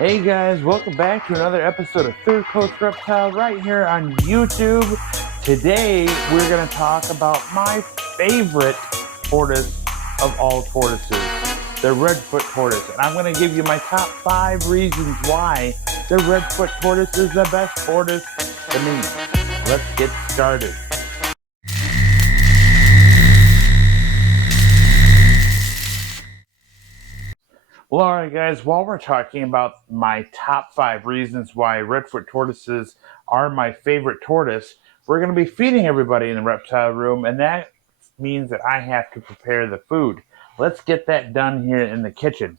Hey guys, welcome back to another episode of Third Coast Reptile right here on YouTube. Today we're going to talk about my favorite tortoise of all tortoises, the Redfoot tortoise. And I'm going to give you my top 5 reasons why the Redfoot tortoise is the best tortoise to me. Let's get started. Well, alright guys, while we're talking about my top 5 reasons why Redfoot tortoises are my favorite tortoise, we're going to be feeding everybody in the reptile room, and that means that I have to prepare the food. Let's get that done here in the kitchen.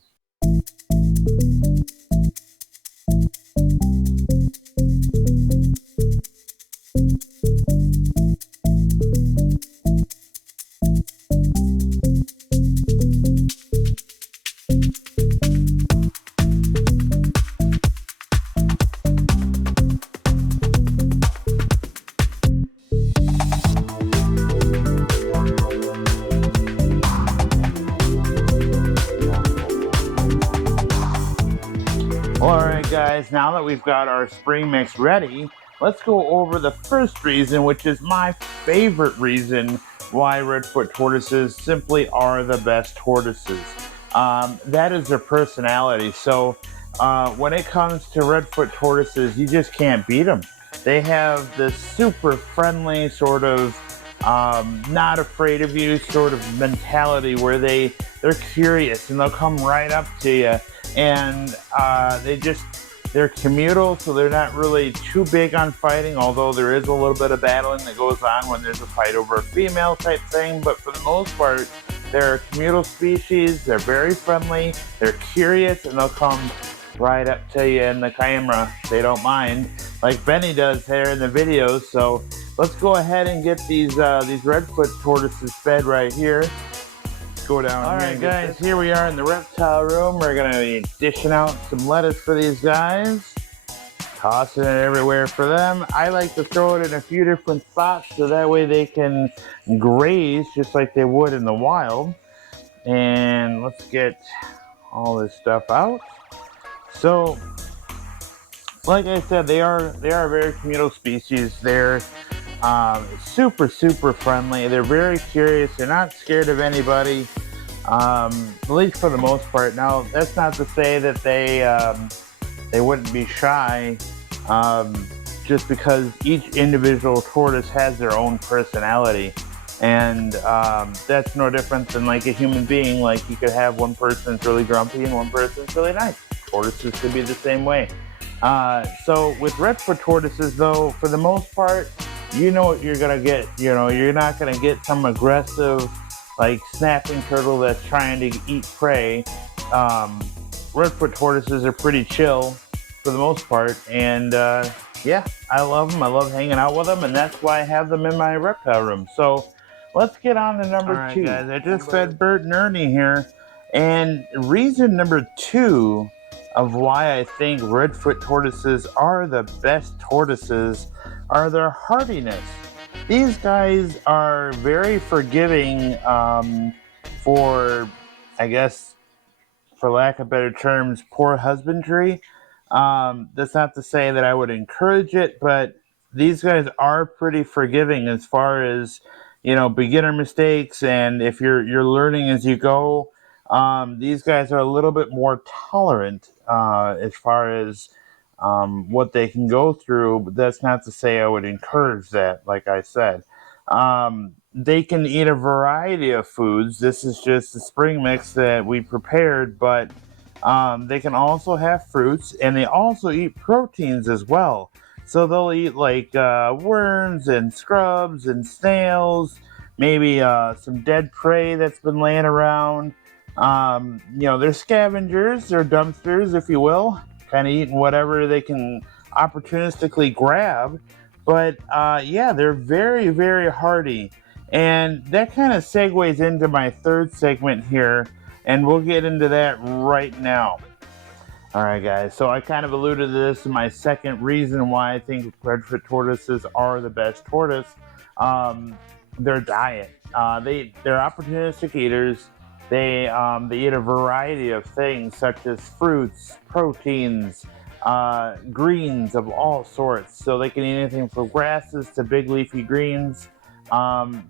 Alright guys, now that we've got our spring mix ready, let's go over the first reason, which is my favorite reason why Redfoot tortoises simply are the best tortoises. That is their personality. So when it comes to Redfoot tortoises, you just can't beat them. They have this super friendly sort of not afraid of you sort of mentality where they're curious and they'll come right up to you, and they're communal, so they're not really too big on fighting, although there is a little bit of battling that goes on when there's a fight over a female type thing. But for the most part, they're a communal species. They're very friendly, they're curious, and they'll come right up to you in the camera. They don't mind, like Benny does there in the videos. So let's go ahead and get these Redfoot tortoises fed right here. Go down. All right, guys, here we are in the reptile room. We're gonna be dishing out some lettuce for these guys, tossing it everywhere for them. I like to throw it in a few different spots so that way they can graze just like they would in the wild. And let's get all this stuff out. So, like I said, they are a very communal species. They're super friendly. They're very curious. They're not scared of anybody, at least for the most part. Now, that's not to say that they wouldn't be shy, just because each individual tortoise has their own personality, and that's no different than like a human being. Like, you could have one person that's really grumpy and one person that's really nice. Tortoises could be the same way. So with Redfoot tortoises, though, for the most part, you know what you're gonna get. You know, you're not gonna get some aggressive, like, snapping turtle that's trying to eat prey. Redfoot tortoises are pretty chill for the most part, and yeah, I love them. I love hanging out with them, and that's why I have them in my reptile room. So let's get on to number 2. Guys, I just fed Bert and Ernie here, and reason number 2 of why I think Redfoot tortoises are the best tortoises are their hardiness. These guys are very forgiving, for, I guess, for lack of better terms, poor husbandry. That's not to say that I would encourage it, but these guys are pretty forgiving as far as, you know, beginner mistakes, and if you're learning as you go. These guys are a little bit more tolerant as far as what they can go through, but that's not to say I would encourage that, like I said. They can eat a variety of foods. This is just the spring mix that we prepared, but they can also have fruits, and they also eat proteins as well. So they'll eat like worms and scrubs and snails, maybe some dead prey that's been laying around. You know, they're scavengers, they're dumpsters, if you will, kind of eating whatever they can opportunistically grab. But yeah, they're very hardy. And that kind of segues into my third segment here, and we'll get into that right now. Alright guys, so I kind of alluded to this in my second reason why I think Redfoot tortoises are the best tortoise. Their diet. They're opportunistic eaters. They eat a variety of things such as fruits, proteins, greens of all sorts. So they can eat anything from grasses to big leafy greens.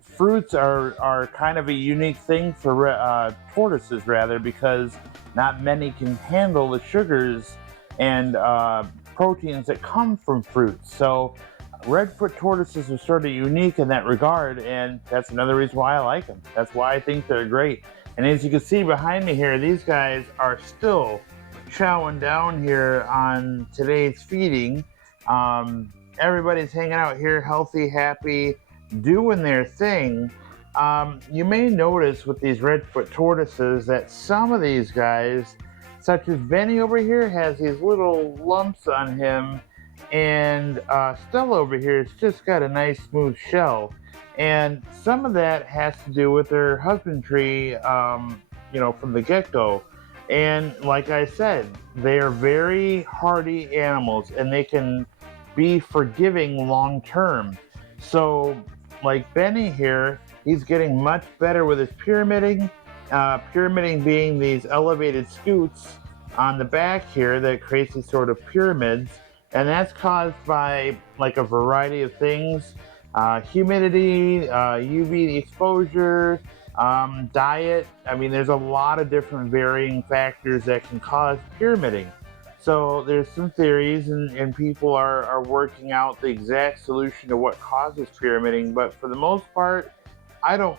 Fruits are kind of a unique thing for tortoises, rather, because not many can handle the sugars and proteins that come from fruits. So Redfoot tortoises are sort of unique in that regard, and that's another reason why I like them. That's why I think they're great. And as you can see behind me here, these guys are still chowing down here on today's feeding. Everybody's hanging out here, healthy, happy, doing their thing. You may notice with these Redfoot tortoises that some of these guys, such as Benny over here, has these little lumps on him, and Stella over here has just got a nice smooth shell. And some of that has to do with their husbandry, from the get-go. And like I said, they are very hardy animals, and they can be forgiving long term. So, like Benny here, he's getting much better with his pyramiding. Pyramiding being these elevated scoots on the back here that creates these sort of pyramids, and that's caused by like a variety of things: humidity, UV exposure, diet. I mean, there's a lot of different varying factors that can cause pyramiding. So there's some theories, and people are working out the exact solution to what causes pyramiding. But for the most part, I don't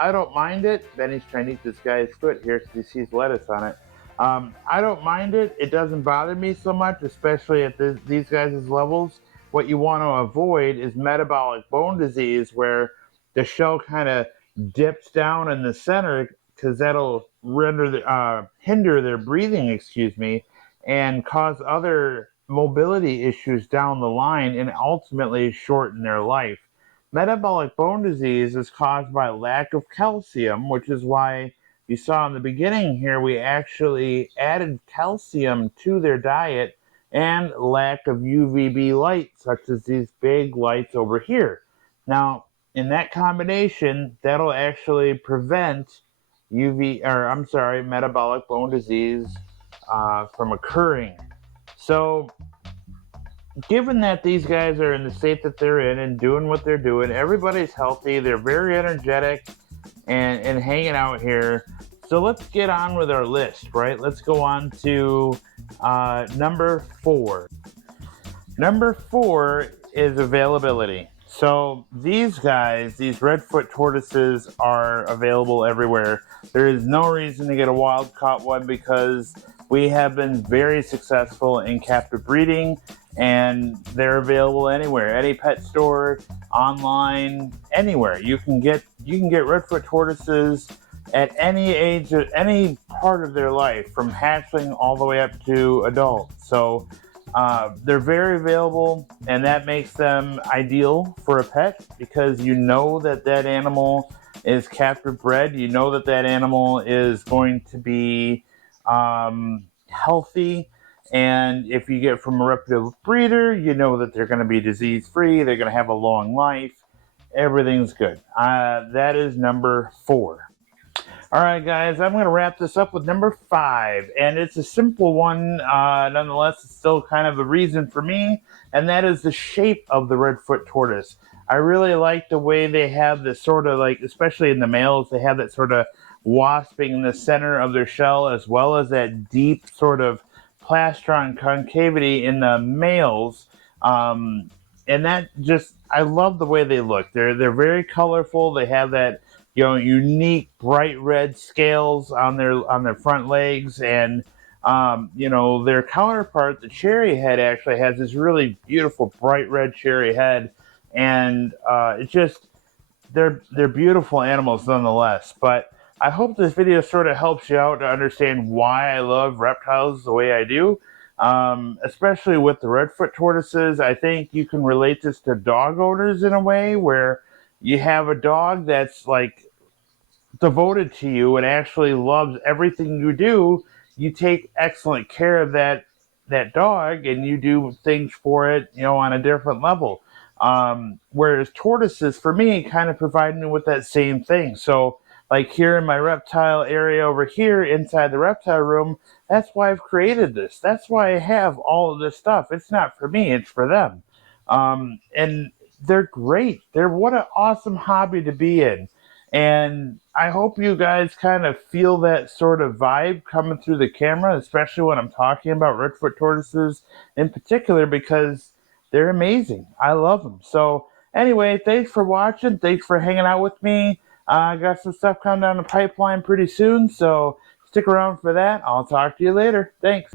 I don't mind it. Benny's trying to eat this guy's foot here because he sees lettuce on it. I don't mind it. It doesn't bother me so much, especially at these guys' levels. What you want to avoid is metabolic bone disease, where the shell kind of dips down in the center, because that'll hinder their breathing, excuse me, and cause other mobility issues down the line, and ultimately shorten their life. Metabolic bone disease is caused by lack of calcium, which is why you saw in the beginning here we actually added calcium to their diet, and lack of UVB light, such as these big lights over here. Now, in that combination, that'll actually prevent metabolic bone disease from occurring. So, given that these guys are in the state that they're in and doing what they're doing, everybody's healthy, they're very energetic and hanging out here. So let's get on with our list, right? Let's go on to number 4. Number 4 is availability. So these guys, these Redfoot tortoises, are available everywhere. There is no reason to get a wild caught one, because we have been very successful in captive breeding, and they're available anywhere, any pet store, online, anywhere. You can get Redfoot tortoises at any age, at any part of their life, from hatchling all the way up to adult. So they're very available, and that makes them ideal for a pet, because you know that that animal is captive bred. You know that that animal is going to be healthy, and if you get from a reputable breeder, you know that they're going to be disease free. They're going to have a long life. Everything's good. That is number 4. All right, guys, I'm going to wrap this up with number 5, and it's a simple one. Nonetheless, it's still kind of a reason for me, and that is the shape of the Redfoot tortoise. I really like the way they have this sort of, like, especially in the males, they have that sort of wasping in the center of their shell, as well as that deep sort of plastron concavity in the males. And that just, I love the way they look. They're very colorful. They have that, unique bright red scales on their front legs, and their counterpart, the cherry head, actually has this really beautiful bright red cherry head, and it's just, they're beautiful animals nonetheless. But I hope this video sort of helps you out to understand why I love reptiles the way I do, especially with the Redfoot tortoises. I think you can relate this to dog owners in a way, where you have a dog that's like devoted to you and actually loves everything you do. You take excellent care of that dog, and you do things for it, on a different level. Whereas tortoises, for me, kind of provide me with that same thing. So like here in my reptile area over here inside the reptile room. That's why I've created this. That's why I have all of this stuff. It's not for me, it's for them. And they're great. They're what an awesome hobby to be in. And I hope you guys kind of feel that sort of vibe coming through the camera, especially when I'm talking about Redfoot tortoises in particular, because they're amazing. I love them. So anyway, thanks for watching. Thanks for hanging out with me. I got some stuff coming down the pipeline pretty soon, so stick around for that. I'll talk to you later. Thanks.